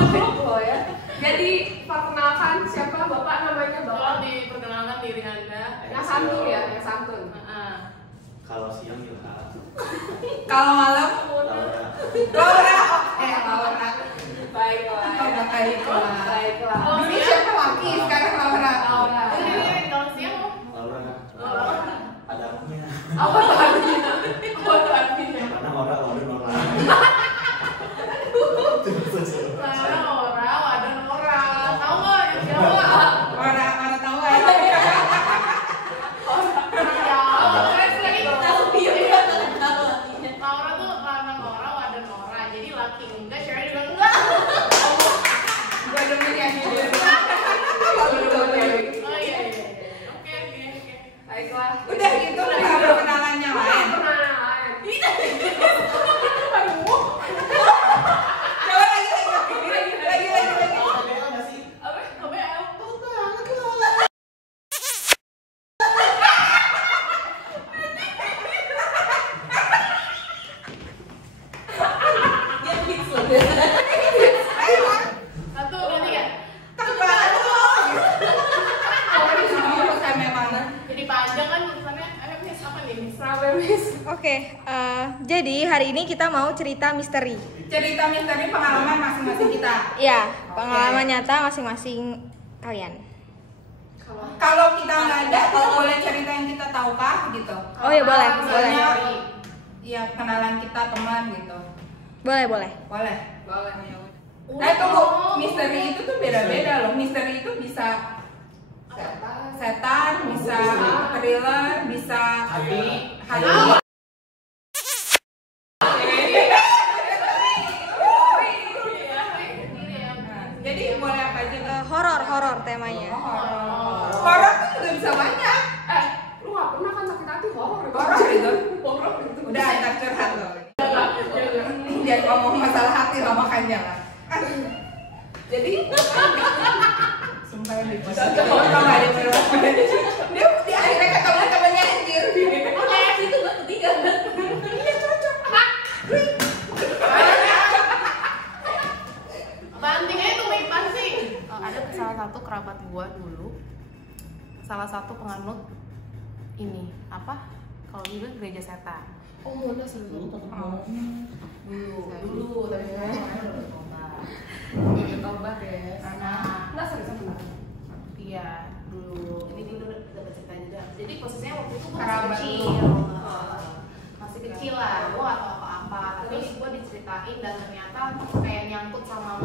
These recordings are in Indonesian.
Oh ya. Jadi perkenalkan siapa Bapak namanya Bapak? Tolong diperkenalkan diri Anda. Yang santun ya, yang santun. Kalau siang Ilham. Kalau malam Laura. Laura. Baiklah. Baiklah. Dulu siapa laki, sekarang Laura. Kalau siang Laura. Ada artinya. Apa tuh artinya? Karena Laura. Laura, wadah Nora. Tahu nggak yang Jawa? Laura tahu ya. Laura tuh lama Nora, wadah Nora. Jadi laki enggak, cewek juga enggak. Gua demen ya dia. Oh iya. Oke. Baiklah. Udah gitu nggak perkenalan yang lain. Coba lagi. Satu, dua, tiga. Jadi panjang kan tulisannya. Miss apa nih? Miss. Oke, jadi hari ini kita mau cerita misteri. Cerita misteri pengalaman masing-masing kita. Ya, pengalaman nyata masing-masing kalian. Kalau kita nggak ada, kita boleh cerita yang kita tahu kah gitu. Oh ya boleh. Misalnya, ya kenalan kita teman gitu. Boleh. Boleh. Boleh. Tunggu, misteri itu tuh beda-beda loh. Misteri itu bisa setan, bisa thriller, bisa hantu. Jadi boleh apa aja? Horor temanya. Horor tuh juga bisa banyak. Lu nggak pernah kan sakit hati horor itu? Horor itu. Horor itu. Udah antar curhat loh. Jangan ngomong masalah hati lah, makanya lah. Jadi sumpah lucu. Kalau nggak ada curhat, dia akhirnya ketemu temennya anjir. Itu gue ketiga. Bantingnya itu baik pasti. Ada salah satu kerabat gua dulu, salah satu penganut ini apa? Kalau dulu gereja setan. Oh, udah sih. Dulu tapi Tobat ya. Nggak serius. iya dulu. Ini dulu dapat cerita juga. Jadi posisinya waktu itu gua Kerabat masih lu. kecil. Masih kecil lah, gua nggak tahu apa-apa. Tapi gua diceritain dan ternyata kayak nyangkut sama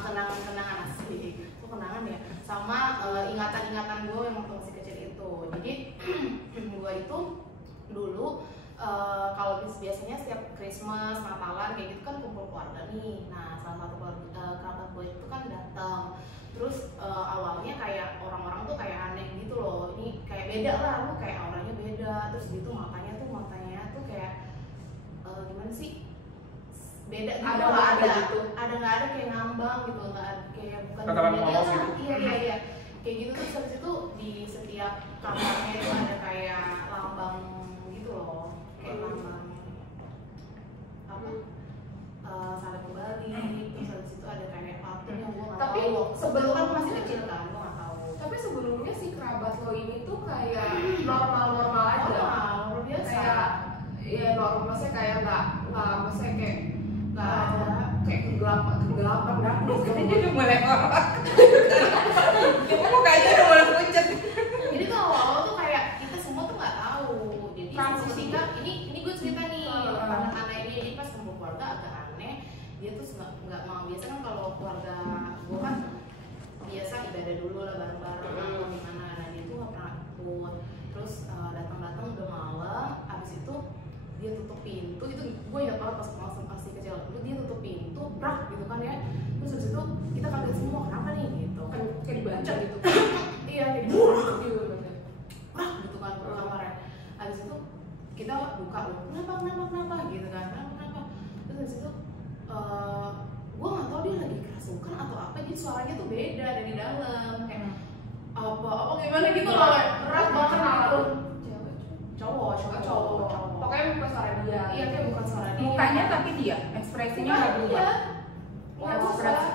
kenangan-kenangan asli. Itu kenangan ya, sama ingatan-ingatan gua yang waktu masih kecil itu. Jadi gua itu dulu kalau biasanya setiap Christmas, Natalan kayak gitu kan kumpul keluarga nih. Nah, salah satu kerabat gue itu kan datang. Terus awalnya kayak orang-orang tuh kayak aneh gitu loh. Ini kayak beda lah, lu kayak auranya beda. Terus gitu matanya tuh kayak gimana sih? Beda gitu. Ada nggak ada kayak ngambang gitu, nggak ada kayak bukan polos gitu. Iya. Kayak gitu terus habis itu di setiap kamarnya itu ada kayak lambang gitu loh. Kayak lambang apa saling kembali, terus habis itu ada kayak patung yang gue nggak tahu. Tapi Sebelum kan gue masih kecil kan, gue nggak tahu. Tapi sebelumnya si kerabat lo ini tuh kayak normal aja. Luar biasa. Kayak ya normal, maksudnya kayak nggak maksudnya kayak nggak ada kayak kegelapan dapur. Jadi udah mulai ngorok. Mukanya udah mulai pucat. Jadi tuh awal-awal tuh kayak kita semua tuh nggak tahu. Jadi ketika ini gue cerita nih anak-anak ini, jadi pas kumpul keluarga agak aneh. Dia tuh nggak mau, biasa kan kalau keluarga gue kan biasa ibadah dulu lah bareng-bareng atau gimana. Nah dia tuh nggak pernah ikut. Terus datang-datang udah malam, abis itu dia tutup pintu. Itu gue ingat banget pas masih kecil. Terus dia tutup pintu, brak gitu kan ya. Terus abis itu kita kaget semua, kenapa nih gitu. Kan kayak dibaca gitu. Iya kayak gitu wah gitu kan kamarnya. Habis itu kita buka loh, kenapa gitu kan, kenapa terus habis itu gue nggak tahu dia lagi kerasukan atau apa, jadi suaranya tuh beda dari dalam kayak apa gimana gitu loh, berat banget gitu. Cowok. Pokoknya bukan suara dia. Iya kayak bukan suara dia. Mukanya tapi dia, ekspresinya nggak berubah. Iya. Ekspresi.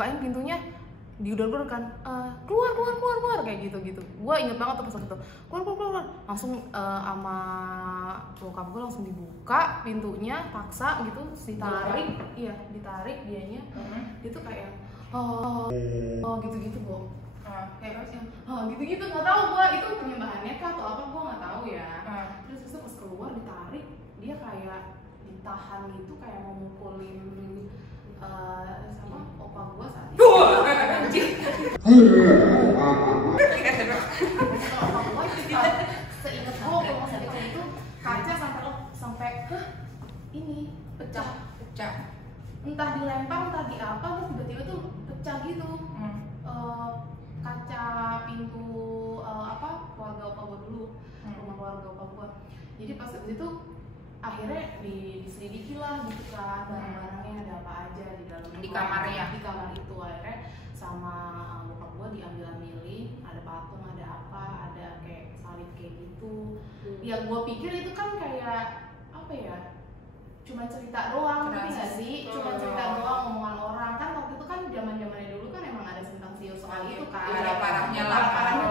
dibukain pintunya, diudah kan, keluar kayak gitu. Gue inget banget tuh pas waktu itu, keluar, langsung sama bokap gue langsung dibuka pintunya, paksa gitu, ditarik dianya, dia tuh kayak gitu gue, kayak gitu nggak tahu gue itu penyembahannya kah atau apa gue nggak tahu ya. Terus itu pas keluar ditarik, dia kayak ditahan gitu, kayak mau mukulin sama opa gue saat itu. Opa gue seinget gue waktu masih kecil itu kaca sampai ini pecah. Entah dilempar entah di apa, terus tiba-tiba tuh pecah gitu. Kaca pintu keluarga opa gue dulu, rumah keluarga opa gue. Jadi pas itu akhirnya diselidiki lah gitu kan, barang-barangnya ada apa aja di dalam di kamarnya, di kamar itu. Akhirnya sama bokap gue diambil-ambilin, ada patung, ada apa, ada kayak salib kayak gitu. Yang gue pikir itu kan kayak apa ya, cuma cerita doang, ngerti nggak sih? Cuma cerita doang, omongan orang. Kan waktu itu kan zaman-zamannya dulu kan emang ada simpang siur soal itu kan, parah-parahnya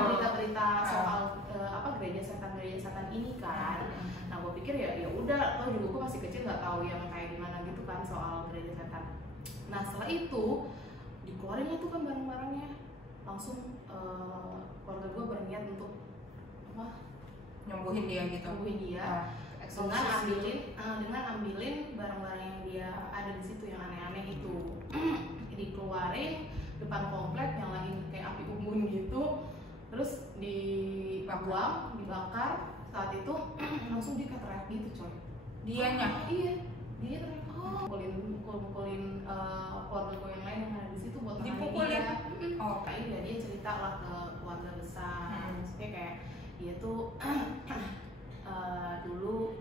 berita-berita soal gereja setan ini kan. Nah gue pikir ya udah, toh juga gue masih kecil nggak tahu yang kayak gimana gitu kan soal gereja setan. Nah setelah itu dikeluarinnya tuh kan barang-barangnya, langsung keluarga gue berniat untuk nyembuhin dia gitu. Dengan ambilin barang-barang yang dia ada di situ yang aneh-aneh itu, dikeluarin depan komplek, nyalain kayak api unggun gitu, terus dibuang, dibakar. Saat itu langsung dia kayak teriak gitu coy. Dianya? Iya, dia teriak, mukulin keluarga gue yang lain yang ada di situ buat dipukulin. Kayak dia cerita lah ke keluarga besar. Maksudnya kayak dia tuh dulu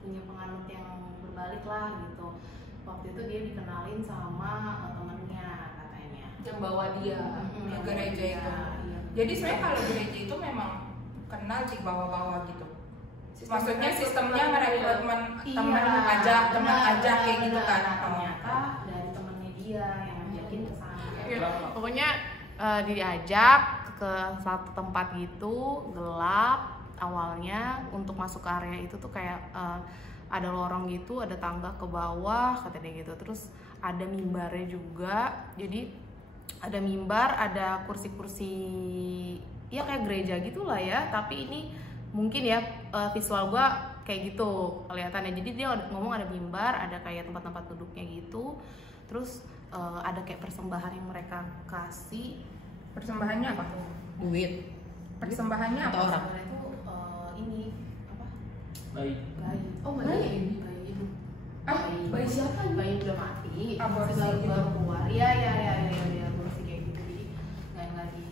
punya penganut yang berbalik lah gitu. Waktu itu dia dikenalin sama temennya katanya, yang bawa dia ke gereja itu. Iya. Jadi sebenarnya kalau gereja itu memang kenal sih bawa-bawa gitu. Maksudnya sistemnya merekrutmen teman ngajak kayak gitu kan. Ternyata dari temennya dia yang ngajakin ke sana. Pokoknya diajak ke satu tempat gitu, gelap awalnya. Untuk masuk ke area itu tuh kayak ada lorong gitu, ada tangga ke bawah katanya gitu. Terus ada mimbarnya juga. Jadi ada mimbar, ada kursi-kursi ya kayak gereja gitulah ya, tapi ini mungkin ya visual gua kayak gitu kelihatannya. Jadi dia ngomong ada mimbar, ada kayak tempat-tempat duduknya gitu. Terus ada kayak persembahan yang mereka kasih. Persembahannya apa? Duit. Persembahannya apa? Persembahannya itu ini apa? Bayi. Oh bayi itu. Bayi siapa? Bayi udah mati. Aborsi baru keluar. Iya aborsi kayak gitu. Jadi nggak di.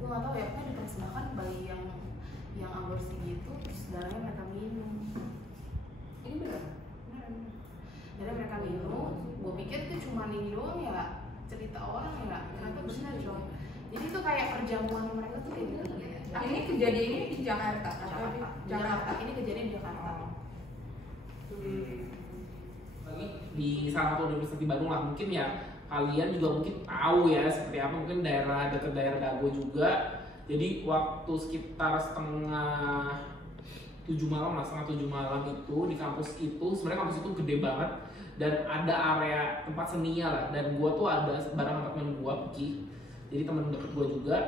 Gue nggak tahu ya. Kan dipersembahkan bayi yang aborsi gitu, terus darahnya mereka minum. Ini benar. Darah mereka minum. Gue pikir itu cuma ini doang ya, cerita orang ya. Ternyata benar coy. Jadi itu kayak perjamuan mereka tuh kayak gitu ya. Ini kejadian ini di Jakarta. Jakarta. Ini kejadian di Jakarta. Lagi di salah satu universitas di Bandung lah, mungkin ya kalian juga mungkin tahu ya seperti apa, mungkin dekat daerah Dago juga. Jadi waktu sekitar setengah 7 malam itu di kampus itu, sebenarnya kampus itu gede banget dan ada area tempat seninya lah. Dan gua tuh ada bareng sama temen gua, Puki. Jadi temen deket gua juga.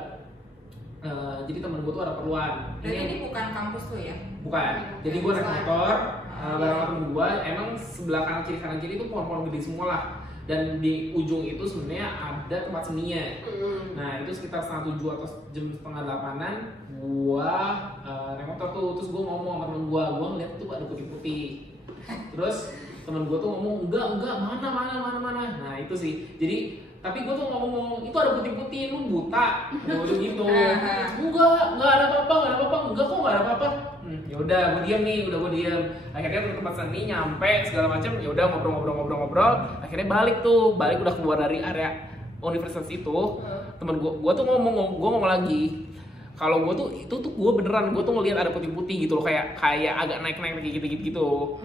Jadi temen gua tuh ada keperluan. Jadi ini bukan kampus tuh ya? Bukan. Jadi gua naik motor bareng temen gua. Emang sebelah kanan kiri itu pohon-pohon gede semua lah. Dan di ujung itu sebenarnya ada tempat seninya. Nah itu sekitar 7:30 atau jam 7:30-an gua naik motor tuh, terus gua ngomong sama temen gua ngeliat tuh ada putih-putih. Terus temen gua tuh ngomong enggak mana. Nah itu sih. Jadi tapi gue tuh ngomong itu ada putih-putih, lu buta, gue gitu. Enggak ada apa-apa, enggak kok nggak ada apa-apa. Ya udah, gue diam. Akhirnya ke tempat seni, nyampe segala macam, ya udah ngobrol. Akhirnya balik udah keluar dari area universitas itu. Temen gue tuh ngomong lagi, Kalau gue tuh itu tuh gue beneran gue tuh ngelihat ada putih-putih gitu loh, kayak agak naik-naik gitu.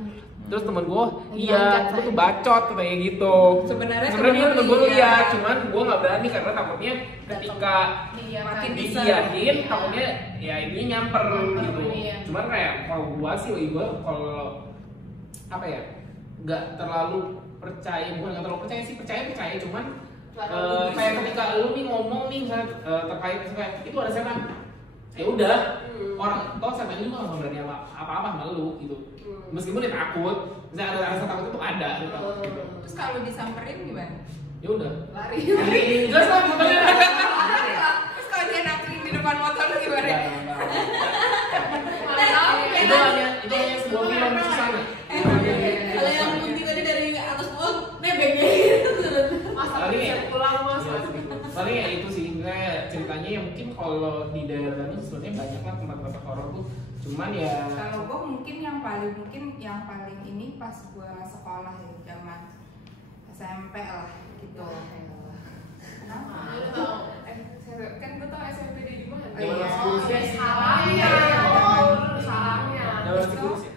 Terus temen gue, iya, gue tuh bacot kayak gitu. Sebenarnya temen gue iya. lihat, cuman gue nggak berani karena takutnya ketika Makin diiyain, takutnya ya ini nyamper gitu. Iya. Cuman kayak kalau gue sih, gue kalau apa ya, nggak terlalu percaya, bukan nggak terlalu percaya sih, percaya, cuman kayak ketika lu nih ngomong nih misalnya terkait itu ada setan, ya udah orang toh setan juga nggak berani apa-apa sama lu gitu. Meskipun dia takut, misalnya ada rasa takut itu ada gitu. Terus kalau disamperin gimana? Ya udah. Lari. Jelas lah motornya. Terus kalau dia naklin di depan motor lu gimana? Itu hanya sebuah film susana. Kalau yang penting tadi dari atas bawah nebeng gitu. Paling ya pulang mas. Paling ya itu sih, kayak ceritanya ya mungkin kalau di daerah Bandung sebenarnya banyak lah tempat-tempat horor tuh. Cuman ya Kalau gue mungkin yang paling ini pas gue sekolah ya, zaman SMP lah gitu. Kenapa? Kan gue tau SMP di mana. Di mana? Sarangnya. Sarangnya. Dalam kurus ya.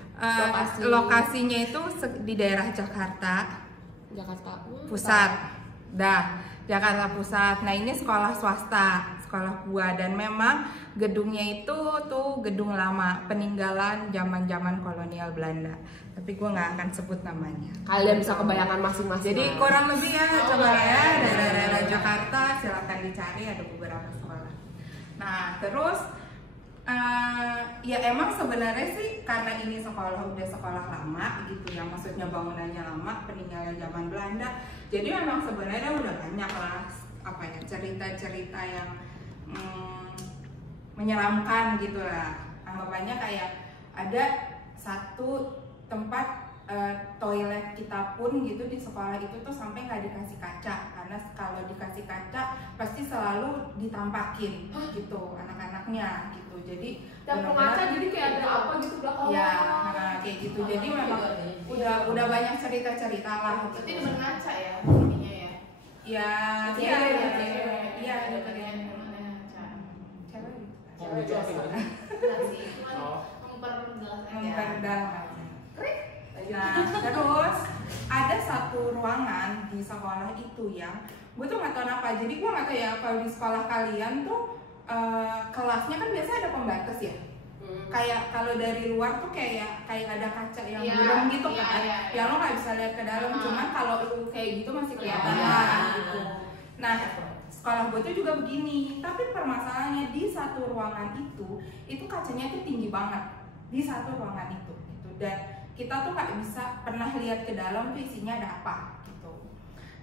Lokasinya itu di daerah Jakarta Pusat. Jakarta Pusat. Nah, ini sekolah swasta, sekolah gua, dan memang gedungnya itu tuh gedung lama peninggalan zaman-zaman kolonial Belanda. Tapi gua nggak akan sebut namanya. Kalian bisa kebayangkan masing-masing. Jadi kurang lebih ya, coba ya daerah-daerah Jakarta silakan dicari, ada beberapa sekolah. Nah, terus ya emang sebenarnya sih karena ini udah sekolah lama gitu ya, maksudnya bangunannya lama, peninggalan zaman Belanda. Jadi memang sebenarnya udah banyak lah apa ya cerita-cerita yang menyeramkan gitu lah. Anggapannya kayak ada satu tempat toilet kita pun gitu di sekolah itu tuh sampai nggak dikasih kaca, karena kalau dikasih kaca pasti selalu ditampakin gitu anak-anaknya gitu. Jadi Dan pengaca jadi kayak ada apa gitu belakang. ya kayak gitu. Jadi memang udah banyak cerita-cerita lah Berarti gitu. demen ngaca ya ininya ya. Ya iya ada kalian cewek gitu. Oh, lucu apa ini? Enggak sih, cuma memperjelas aja. Memperdalam aja. Nah, terus ada satu ruangan di sekolah itu yang gue tuh nggak tahu apa. Jadi gue nggak tahu ya kalau di sekolah kalian tuh kelasnya kan biasa ada pembatas ya. Kayak kalau dari luar tuh kayak ada kaca yang belum gitu kan. Yang lo nggak bisa lihat ke dalam. Cuman kalau lu kayak gitu masih kelihatan gitu. Nah, sekolah gue tuh juga begini. Tapi permasalahannya di satu ruangan itu kacanya tuh tinggi banget di satu ruangan itu gitu. Dan kita tuh nggak bisa pernah lihat ke dalam tuh isinya ada apa gitu.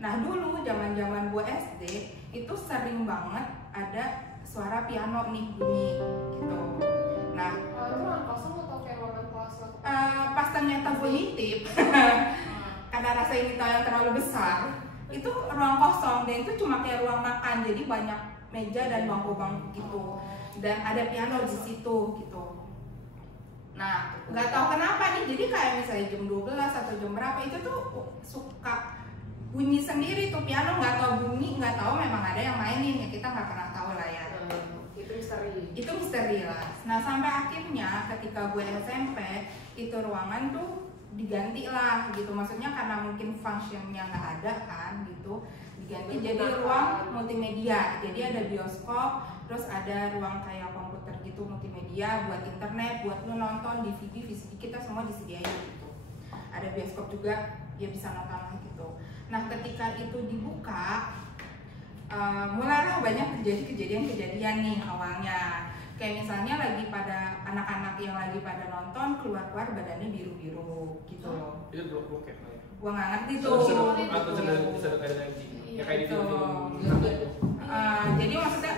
Nah dulu zaman gue SD itu sering banget ada suara piano nih bunyi gitu. Nah Itu ruang kosong atau kayak ruangan kelas? pas ternyata gue nitip karena rasa ini yang terlalu besar, itu ruang kosong dan itu cuma kayak ruang makan, jadi banyak meja dan bangku-bangku gitu, dan ada piano di situ gitu. Nah, nggak tahu kenapa nih, jadi kayak misalnya jam 12 atau jam berapa itu tuh suka bunyi sendiri tuh piano, nggak tahu bunyi, nggak tahu memang ada yang mainin ya, kita nggak pernah tahu lah ya. Itu misteri lah. Nah sampai akhirnya ketika gue SMP itu ruangan tuh diganti lah gitu, maksudnya karena mungkin functionnya nggak ada kan gitu, diganti jadi ruang multimedia. Jadi ada bioskop, terus ada ruang kayak komputer gitu multimedia buat internet, buat lu nonton DVD, VCD kita semua disediain gitu. Ada bioskop juga, ya bisa nonton lah gitu. Nah ketika itu dibuka, mulailah banyak kejadian-kejadian nih awalnya. Kayak misalnya lagi pada anak-anak yang lagi pada nonton keluar-keluar badannya biru-biru gitu loh. Itu blok-blok ya? Gua nggak ngerti tuh. Atau sedang ya kayak di film. Jadi maksudnya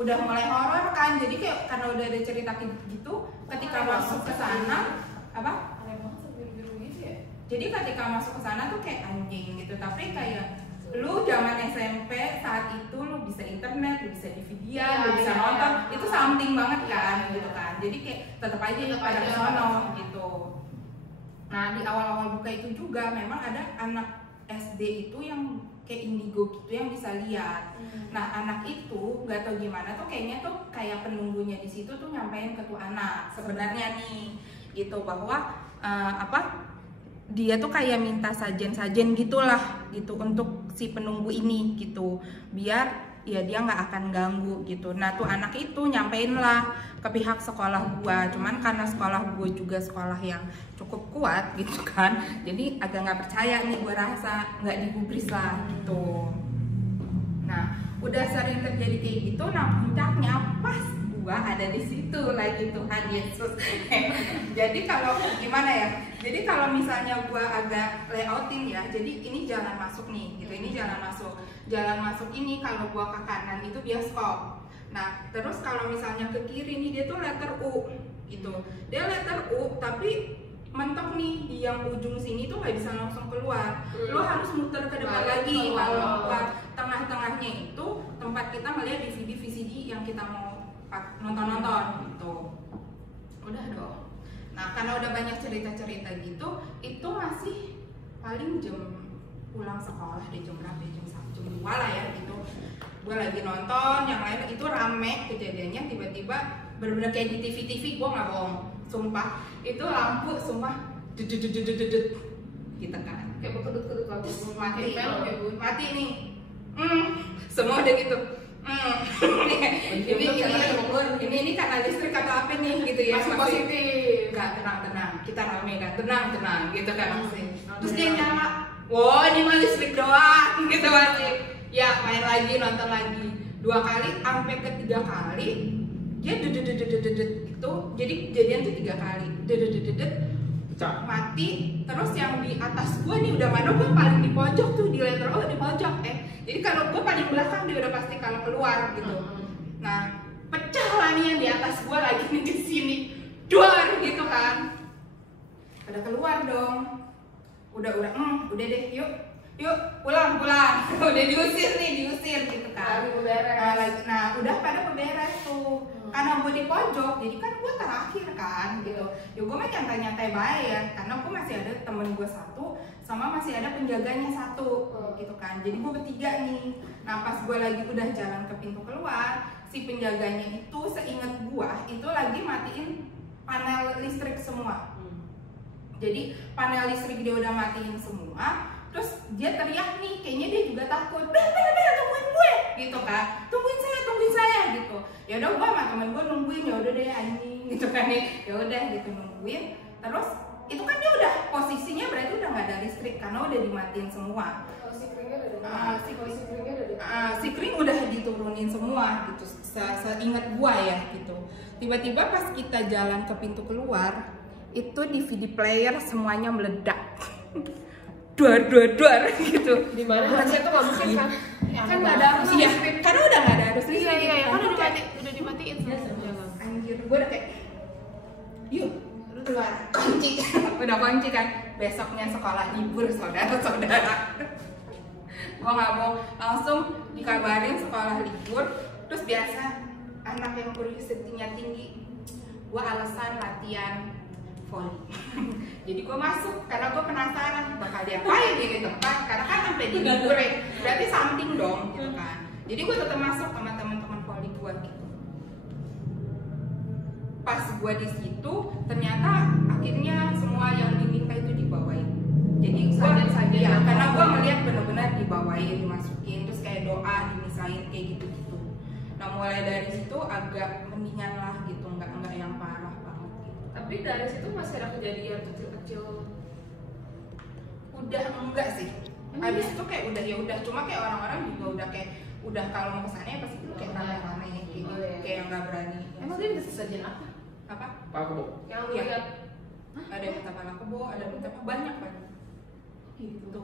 udah mulai horor kan. Jadi kayak karena udah ada cerita gitu, ketika masuk ke sana apa? Aneh banget sampai biru gitu ya. Jadi ketika masuk ke sana tuh kayak anjing gitu, tapi kayak lu zaman SMP saat itu lu bisa internet, lu bisa DVD-an, lu bisa nonton, itu something banget kan gitu kan. Jadi kayak tetap aja pada kesono gitu. Nah di awal-awal buka itu juga memang ada anak SD itu yang kayak indigo gitu yang bisa lihat. Nah anak itu nggak tahu gimana tuh kayaknya tuh kayak penunggunya di situ tuh nyampein ke tuh anak sebenarnya nih gitu bahwa dia tuh kayak minta sajen-sajen gitulah gitu untuk si penunggu ini gitu biar ya dia nggak akan ganggu gitu. Nah tuh anak itu nyampein lah ke pihak sekolah gua, cuman karena sekolah gua juga sekolah yang cukup kuat gitu kan, jadi agak nggak percaya nih gua rasa, nggak digubris lah gitu. Nah udah sering terjadi kayak gitu, nah puncaknya pas gua ada di situ lagi Tuhan Yesus. Jadi kalau gimana ya? Jadi kalau misalnya gua agak layoutin ya, jadi ini jalan masuk nih, gitu. Ini jalan masuk. Jalan masuk ini kalau gua ke kanan itu bioskop. Nah, terus kalau misalnya ke kiri nih dia tuh letter U, gitu. Dia letter U, tapi mentok nih di yang ujung sini tuh nggak bisa langsung keluar. Lo harus muter ke depan lagi. Kalau buat tengah-tengahnya itu tempat kita melihat DVD yang kita mau nonton gitu. Udah dong. Nah karena udah banyak cerita-cerita gitu, itu masih paling jam pulang sekolah deh, jam berapa ya, jam 2 lah ya gitu. Gue lagi nonton, yang lain itu rame kejadiannya, tiba-tiba bener-bener kayak di TV, gue nggak bohong, sumpah itu lampu sumpah dedet gitu kan, kayak berkedut-kedut lagu mati nih, semua udah gitu. Ini karena listrik atau apa nih gitu ya, masih positif, nggak tenang kita rame kan, tenang gitu kan masih. Terus dia nyala, wow ini mah listrik doang gitu masih. Ya main lagi, nonton lagi 2 kali sampai ke 3 kali dia dedet itu, jadi kejadian tuh 3 kali dedet mati. Terus yang di atas gua nih udah mana, gua paling di pojok tuh di letter O di pojok jadi kalau gua paling belakang dia udah pasti kalau keluar gitu. Nah pecah lah nih yang di atas gua lagi nih di sini duar gitu kan, udah keluar dong, udah deh yuk pulang udah diusir gitu kan. Nah udah pada beberes tuh karena gue di pojok, jadi kan gue terakhir kan gitu. Ya gue mah nyantai baik ya, karena gue masih ada temen gue 1 sama masih ada penjaganya 1 gitu kan. Jadi gue bertiga nih. Nah pas gue lagi udah jalan ke pintu keluar, si penjaganya itu seingat gue itu lagi matiin panel listrik semua. Jadi panel listrik dia udah matiin semua. Terus dia teriak nih, kayaknya dia juga takut. Bel, tungguin gue, gitu kan. Tungguin saya, gitu. Ya udah gue sama temen gue nungguin, ya udah deh anjing, gitu kan nih. Ya udah gitu nungguin. Terus itu kan dia udah posisinya berarti udah nggak ada listrik karena udah dimatiin semua. Si kring udah diturunin semua, gitu. Seingat gue ya, gitu. Tiba-tiba pas kita jalan ke pintu keluar, itu DVD player semuanya meledak. Duar gitu. Di mana harusnya tuh nggak mungkin kan? Kan nggak ada arus listrik. Karena udah nggak ada arus listrik. Iya, kan udah dimatiin. Anjir, gue udah kayak, yuk keluar, kunci. Udah kunci kan. Besoknya sekolah libur saudara. Gue nggak mau, langsung dikabarin sekolah libur. Terus biasa anak yang kuriositasnya tinggi, gue alasan latihan volley. Jadi gue masuk karena gue penasaran bakal diapain di tempat, karena kan sampai di liburan berarti something dong gitu kan. Jadi gue tetap masuk sama teman-teman volley gue gitu. Pas gue di situ ternyata akhirnya semua yang diminta itu dibawain. Jadi gue ya karena gue melihat benar-benar dibawain, dimasukin, terus kayak doa dimisahin kayak gitu-gitu. Nah mulai dari situ agak mendingan lah gitu, nggak yang parah banget gitu. tapi dari situ masih ada kejadian kecil-kecil. Udah enggak sih. Habis itu kayak udah ya udah, cuma kayak orang-orang juga udah kayak udah kalau mau kesana ya pasti kayak rame-rame gitu, kayak yang nggak berani. Emang dia bisa sesajen apa? Apa? Pak Kebo. Yang lu Iya. lihat Ada yang minta pala kebo, ada minta banyak. Gitu.